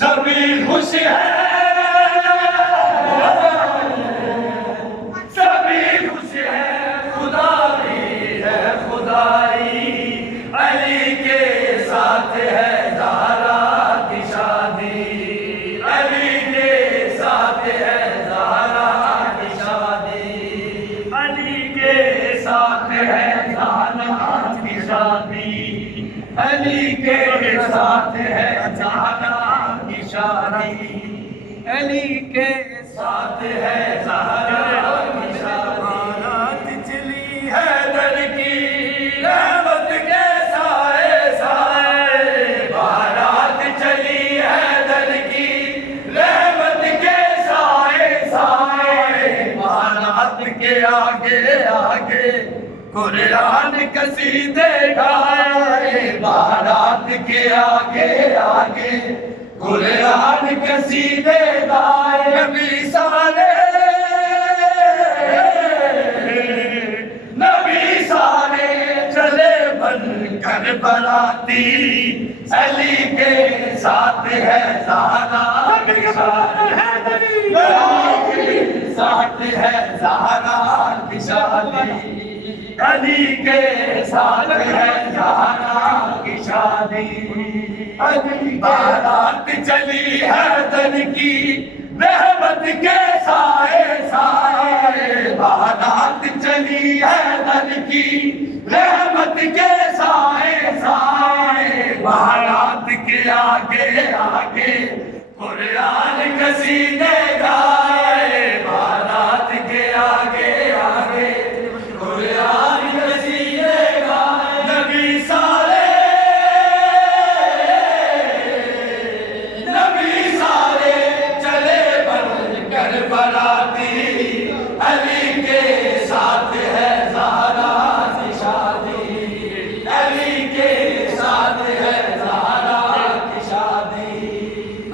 سبھی خوش ہیں سبھی خوش ہیں خدائی ہے خدائی علی کے ساتھ ہے زہرا کی شادی علی کے ساتھ ہے زہرا کی شادی علی کے ساتھ ہے زہرا کی شادی علی کے ساتھ ہے زہرا کی شادی علی کے ساتھ ہے زہرا کی شادی بارات چلی ہے در کی رحمت کے سائے سائے بارات چلی ہے در کی رحمت کے سائے سائے بارات کے آگے آگے قرآن قصیدے گائے بارات کے آگے آگے قرآن قصیدے گائے نبی سارے چلے بن کر براتی علی کے ساتھ ہے زہرا کی شادی ساتھ ہے زہرا کی شادی علی کے ساتھ ہے زہرا کی شادی علی بارات چلی ہے در کی رحمت کے سائے سائے بارات چلی ہے در کی رحمت کے سائے سائے بارات کے آگے آگے قرآن قصیدے گائے بارات کے آگے آگے قرآن قصیدے گائے نبی سارے چلے بن کر براتی علی کے ساتھ ہے زہرا کی شادی علی کے ساتھ ہے زہرا کی شادی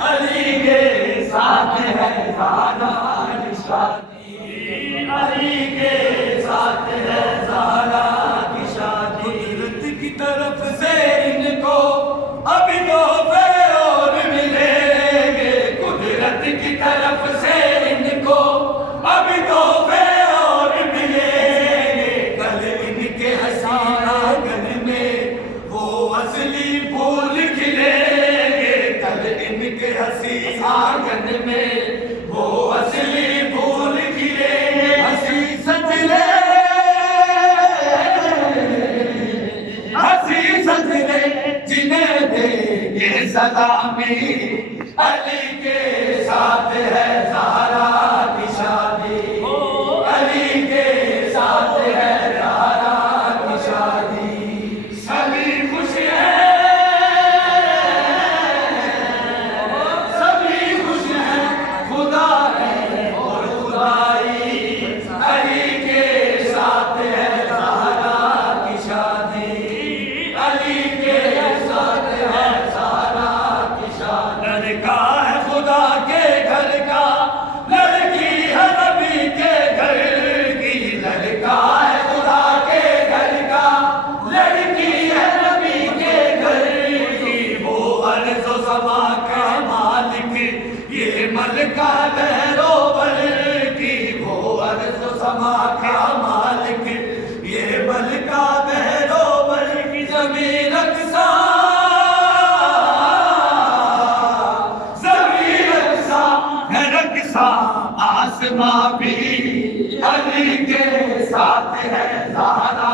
علی کے ساتھ ہے زہرا کی شادی علی کے ساتھ ہے زہرا کی شادی قدرت کی طرف سے ان کو ابھی تحفے اور ملیں گے قدرت کی طرف سے ان کو ابھی تحفے اور ملیں گے کل ان کے حسین آنگن میں وہ اصلی پھول کھلیں گے کل ان کے حسین آنگن میں وہ اصلی پھول کھلیں گے ہنسی سجلے جنہیں دے یہ سلامی علی کے ساتھ ہے زہرا کی شادی علی کے ساتھ ہے زہرا کی شادی سبھی خوش ہیں سبھی خوش ہیں خدا ہے اور خدائی علی کے ساتھ ہے زہرا کی شادی علی کے ساتھ ہے زہرا کی شادی لڑکا ہے خدا کے گھر کا لڑکی ہے نبی کے گھر کی لڑکا ہے خدا کے گھر کا لڑکی ہے نبی کے گھر کی وہ ارض و سما کا مالک یہ ملکہ بہرو بر کی وہ ارض و سما کا مالک یہ ملکہ بہرو بر کی زمین اقصا آسماں بھی علی کے ساتھ ہے زہرا